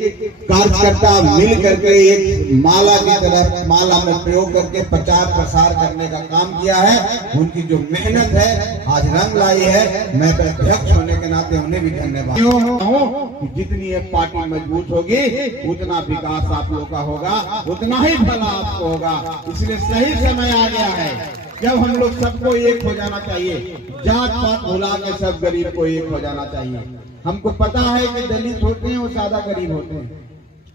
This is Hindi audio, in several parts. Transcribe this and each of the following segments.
कार्यकर्ता मिल करके एक माला की तरह माला में प्रयोग करके प्रचार प्रसार करने का काम किया है। उनकी जो मेहनत है आज रंग लाई है। मैं अध्यक्ष होने के नाते उन्हें भी धन्यवाद। जितनी ये पार्टी मजबूत होगी उतना विकास आप लोग का होगा, उतना ही भला आपको होगा। इसलिए सही समय आ गया है जब हम लोग सबको एक हो जाना चाहिए। जात पात भुला के सब गरीब को एक हो जाना चाहिए। हमको पता है कि दलित होते हैं वो ज्यादा गरीब होते हैं,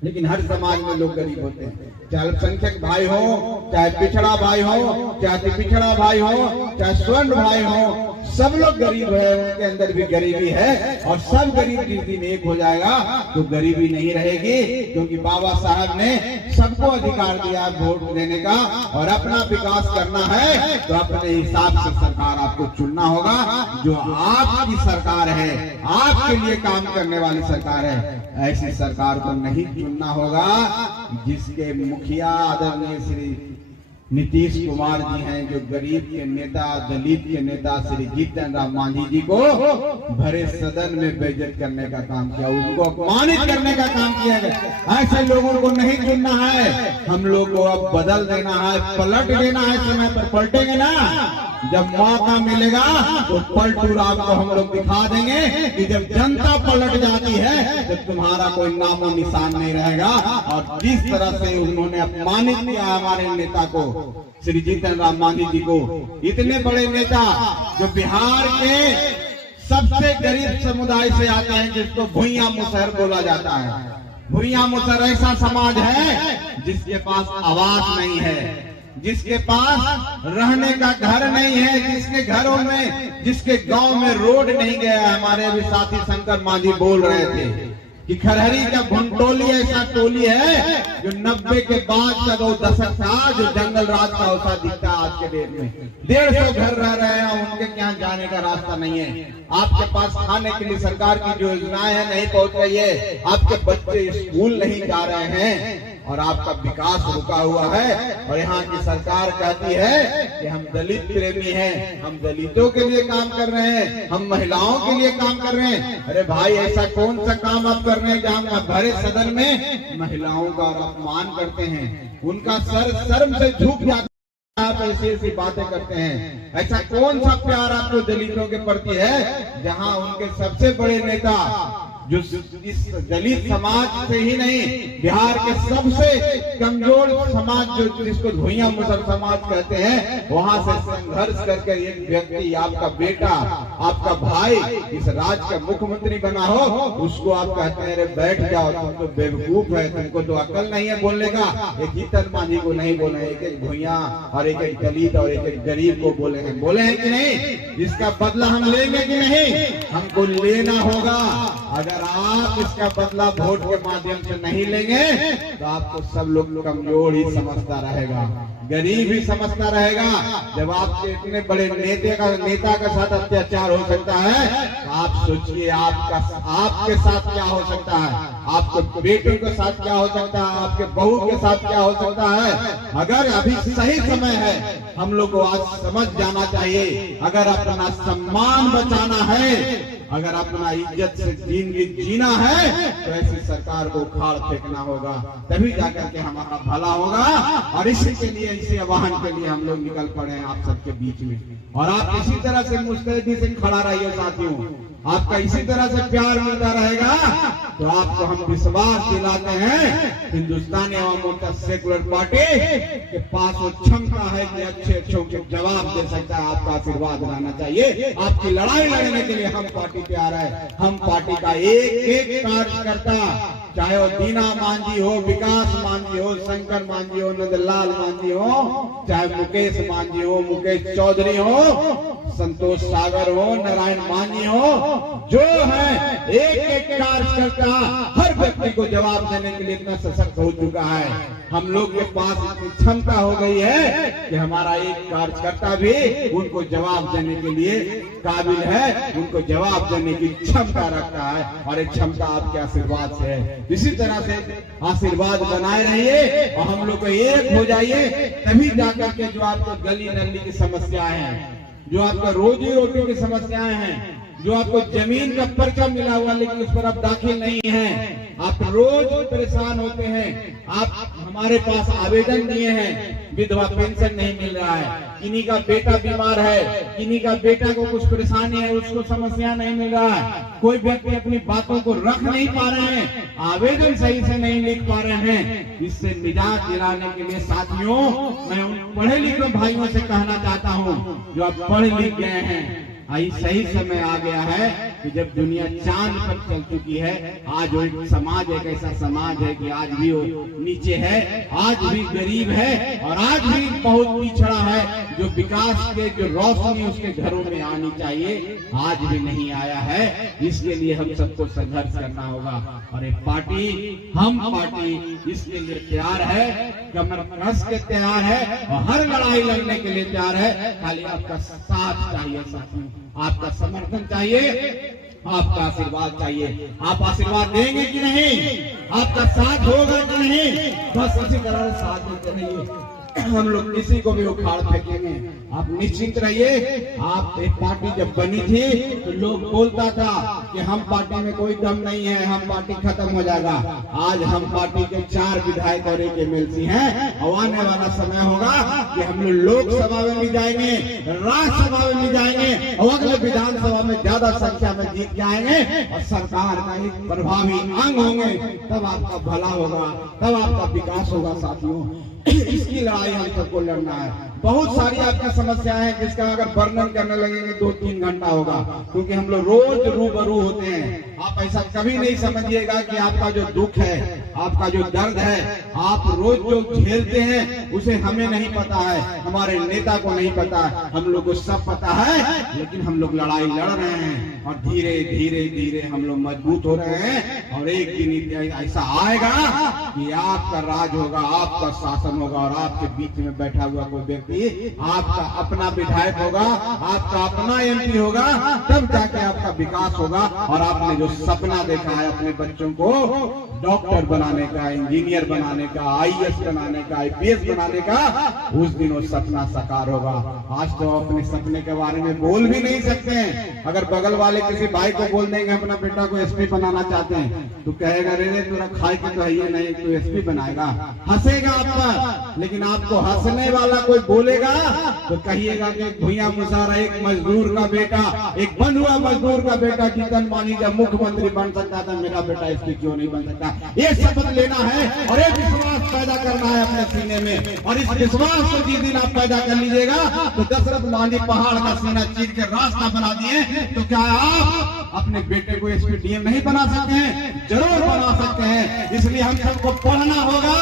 लेकिन हर समाज में लोग गरीब होते हैं। चाहे अल्पसंख्यक भाई हो, चाहे पिछड़ा भाई हो, चाहे पिछड़ा भाई हो, चाहे स्वर्ण भाई हो, सब लोग गरीब है। उनके अंदर भी गरीबी है और सब गरीब जिस दिन एक हो जाएगा तो गरीबी नहीं रहेगी। क्योंकि बाबा साहब ने सबको अधिकार दिया वोट देने का, और अपना विकास करना है तो अपने हिसाब से सरकार आपको चुनना होगा। जो आपकी सरकार है, आपके लिए काम करने वाली सरकार है, ऐसी सरकार को नहीं चुनना होगा जिसके मुखिया आदरणीय श्री नीतीश कुमार जी हैं, जो गरीब के नेता, दलित के नेता श्री जीतन राम मांझी जी को भरे सदन में बेइज्जत करने का काम किया, उनको अपमानित करने का काम किया गया। ऐसे लोगों को नहीं चुनना है। हम लोग को अब बदल देना है, पलट देना है। समय पर पलटेंगे ना, जब मौका मिलेगा तो पलटूर आपको हम लोग दिखा देंगे कि जब जनता पलट जाती है जब तुम्हारा कोई नामो निशान नहीं रहेगा। और जिस तरह से उन्होंने अपमानित किया हमारे नेता को, श्री जीतन राम मांझी जी को, इतने बड़े नेता जो बिहार के सबसे गरीब समुदाय से आते हैं, जिसको भुइयां मुसहर बोला जाता है। भुइयां मुसहर ऐसा समाज है जिसके पास आवास नहीं है, जिसके पास रहने का घर नहीं है, जिसके घरों में, जिसके गांव में रोड नहीं गया। हमारे अभी साथी शंकर मांझी बोल रहे थे कि खरहरी का भुनटोली ऐसा टोली है जो 90 के बाद का वो दशक था, जो जंगल राज का होता दिखता आज के डेट में। 150 घर रह रहे हैं, उनके क्या जाने का रास्ता नहीं है। आपके पास खाने के लिए सरकार की जो योजनाएं है नहीं पहुंच रही है, आपके बच्चे स्कूल नहीं जा रहे हैं और आपका विकास रुका हुआ है। और यहाँ की सरकार कहती है कि हम दलित प्रेमी हैं, हम दलितों के लिए काम कर रहे हैं, हम महिलाओं के लिए काम कर रहे हैं। अरे भाई, ऐसा कौन सा काम आप कर रहे हैं जहाँ भरे सदन में महिलाओं का अपमान करते हैं, उनका सर शर्म से झुक जाता, आप ऐसी बातें करते हैं। ऐसा कौन सा प्यार आपको दलितों के प्रति है जहां उनके सबसे बड़े नेता, जो इस दलित समाज से ही नहीं, बिहार के सबसे कमजोर समाज जो जिसको भुइयां मुसहर समाज कहते हैं, वहां से संघर्ष करके एक व्यक्ति, आपका बेटा, आपका भाई इस राज्य का मुख्यमंत्री बना हो, उसको आप कहते हैं अरे बैठ जाओ, तुम तो बेवकूफ है, तुमको तो अकल नहीं है बोलने का। एक जीतन मांझी को नहीं बोले, एक एक भुइयां और एक एक दलित और एक एक गरीब को बोले हैं कि नहीं? इसका बदला हम लेंगे कि नहीं? हमको लेना होगा। अगर आप इसका बदला वोट के माध्यम से नहीं लेंगे तो आपको सब लोग कमजोर ही समझता रहेगा, गरीब ही समझता रहेगा। जब आपके इतने बड़े नेता के साथ अत्याचार हो सकता है तो आप सोचिए आपके साथ क्या हो सकता है, आपके बेटों के साथ क्या हो सकता है, आपके बहू के साथ क्या हो सकता है। अगर अभी सही समय है, हम लोग को आज समझ जाना चाहिए। अगर अपना सम्मान बचाना है, अगर अपना इज्जत से जिंदगी जीना है तो ऐसी सरकार को उखाड़ फेंकना होगा, तभी जाकर के हमारा भला होगा। और इसी के लिए, इसी आह्वान के लिए हम लोग निकल पड़े हैं आप सबके बीच में। और आप इसी तरह से मुस्तैदी से खड़ा रहिए साथियों, आपका इसी तरह से प्यार मिलता रहेगा तो आपको हम विश्वास दिलाते हैं हिंदुस्तानी अवाम मोर्चा सेकुलर पार्टी के पास वो क्षमता है कि अच्छे के जवाब दे सकता है। आपका आशीर्वाद रहना चाहिए। आपकी लड़ाई लड़ने के लिए हम पार्टी तैयार है। हम पार्टी का एक एक कार्यकर्ता, चाहे वो दीना मांझी हो, विकास मांझी हो, शंकर मांझी हो, नंदलाल मांझी हो, चाहे मुकेश मांझी हो, मुकेश चौधरी हो, संतोष सागर हो, नारायण मांझी हो, जो है एक एक कार्यकर्ता हर व्यक्ति को जवाब देने के लिए इतना सशक्त हो चुका है। हम लोग के पास इतनी क्षमता हो गई है कि हमारा एक कार्यकर्ता भी उनको जवाब देने के लिए काबिल है, उनको जवाब देने की क्षमता रखता है। और एक क्षमता आपके आशीर्वाद से है। इसी तरह से आशीर्वाद बनाए रहिए और हम लोग को एक हो जाइए, तभी जाकर के जो आपको गली नली की समस्याएं हैं, जो आपका रोजी रोटी की समस्याएं हैं, जो आपको जमीन का पर्चा मिला हुआ लेकिन उस पर आप दाखिल नहीं हैं, आप रोज परेशान होते हैं, आप हमारे पास आवेदन दिए हैं, विधवा पेंशन नहीं मिल रहा है, किन्हीं का बेटा बीमार है, किन्हीं का बेटा को कुछ परेशानी है, उसको समस्या नहीं मिल रहा है, कोई व्यक्ति अपनी बातों को रख नहीं पा रहे हैं, आवेदन सही से नहीं लिख पा रहे हैं। इससे निजात दिलाने के लिए साथियों, मैं उन पढ़े लिखे भाइयों से कहना चाहता हूं जो आप पढ़ लिख गए हैं, आई सही समय आ गया है कि जब दुनिया चांद पर चल चुकी है, आज वो एक समाज एक ऐसा समाज है कि आज भी वो नीचे है, आज भी गरीब है और आज भी बहुत पिछड़ा है, जो विकास के जो रोशनी उसके घरों में आनी चाहिए आज भी नहीं आया है। इसके लिए हम सबको संघर्ष करना होगा और एक पार्टी, हम पार्टी इसके लिए तैयार है, कमर कस के तैयार है और हर लड़ाई लड़ने के लिए तैयार है। खाली आपका साथ चाहिए साथियों, आपका समर्थन चाहिए, आपका आशीर्वाद चाहिए। आप आशीर्वाद देंगे कि नहीं, आपका साथ होगा कि नहीं, बस इसी तरह साथ देते रहिए, हम लोग किसी को भी उखाड़ फेंकेंगे। आप निश्चिंत रहिए। आप एक पार्टी जब बनी थी तो लोग बोलता था कि हम पार्टी में कोई दम नहीं है, हम पार्टी खत्म हो जाएगा। आज हम पार्टी के 4 विधायक और 1 MLC हैं और आने वाला समय होगा कि हम लोग लोकसभा में भी जाएंगे, राज्यसभा में भी जाएंगे और अगले विधानसभा में ज्यादा संख्या में जीत के आएंगे और सरकार का एक प्रभावी अंग होंगे। तब आपका भला होगा, तब आपका विकास होगा साथियों। इसकी लड़ाई हम सबको लड़ना है। बहुत सारी आपकी समस्याएं हैं जिसका अगर वर्णन करने लगेंगे 2-3 घंटा होगा, क्योंकि हम लोग रोज रूबरू होते हैं। आप ऐसा कभी नहीं समझिएगा कि आपका जो दुख है, आपका जो दर्द है, आप रोज जो झेलते हैं उसे हमें नहीं पता है, हमारे नेता को नहीं पता है, हम लोग को सब पता है, लेकिन हम लोग लड़ाई लड़ रहे हैं और धीरे धीरे धीरे हम लोग मजबूत हो रहे हैं। और एक दिन ऐसा आएगा कि आपका राज होगा, आपका शासन होगा और आपके बीच में बैठा हुआ कोई व्यक्ति आपका अपना विधायक होगा, आपका अपना MP होगा, तब जाके आपका विकास होगा। और आपने जो सपना देखा है अपने बच्चों को डॉक्टर बनाने का, इंजीनियर बनाने का, IAS बनाने का, IPS बनाने का, उस दिन वो सपना साकार होगा। आज तो अपने सपने के बारे में बोल भी नहीं सकते हैं। अगर बगल वाले किसी भाई को बोल देंगे अपना बेटा को SP बनाना चाहते हैं तो कहेगा रे तेरा खाए के तो है ही नहीं, तो SP बनाएगा, हंसेगा आप पर। लेकिन आपको हंसने वाला कोई बोलेगा तो कहिएगा कि भुइयां मुसारा एक मजदूर का बेटा, एक बंधुआ मजदूर का बेटा जीतन मानी जब मुख्यमंत्री बन सकता था, मेरा बेटा SP क्यों नहीं बन सकता। ये शपथ लेना है और एक विश्वास पैदा करना है अपने सीने में। और इस विश्वास को जिस दिन आप पैदा कर लीजिएगा तो दशरथ मांझी पहाड़ का सीना चीर के रास्ता बना दिए, तो क्या आप अपने बेटे को SP DM नहीं बना सकते हैं? जरूर बना सकते हैं। इसलिए हम सबको पढ़ना होगा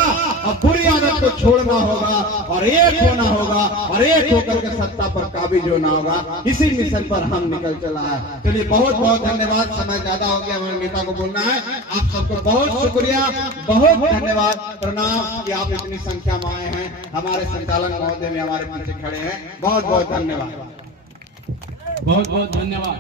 और बुरी आदत को छोड़ना होगा और एक होना होगा और एक होकर के सत्ता पर काबिज होना होगा। इसी मिशन पर हम निकल चला है। चलिए बहुत बहुत धन्यवाद। समय ज्यादा हो गया, हमारे नेता को बोलना है। आप सबको बहुत शुक्रिया, बहुत धन्यवाद, प्रणाम कि आप इतनी संख्या में आए हैं। हमारे संचालन महोदय भी हमारे पीछे खड़े हैं। बहुत बहुत धन्यवाद, बहुत बहुत धन्यवाद।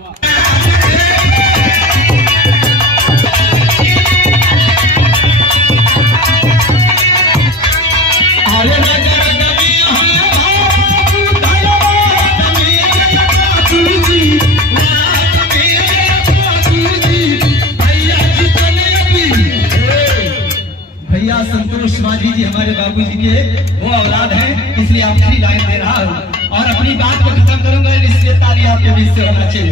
भैया संतोष शिवाजी जी हमारे बाबूजी के वो औलाद हैं, इसलिए आखिरी लाइन दे रहा हूँ और अपनी बात को खत्म करूंगा, इसलिए ताली आपके बीच से होना चाहिए।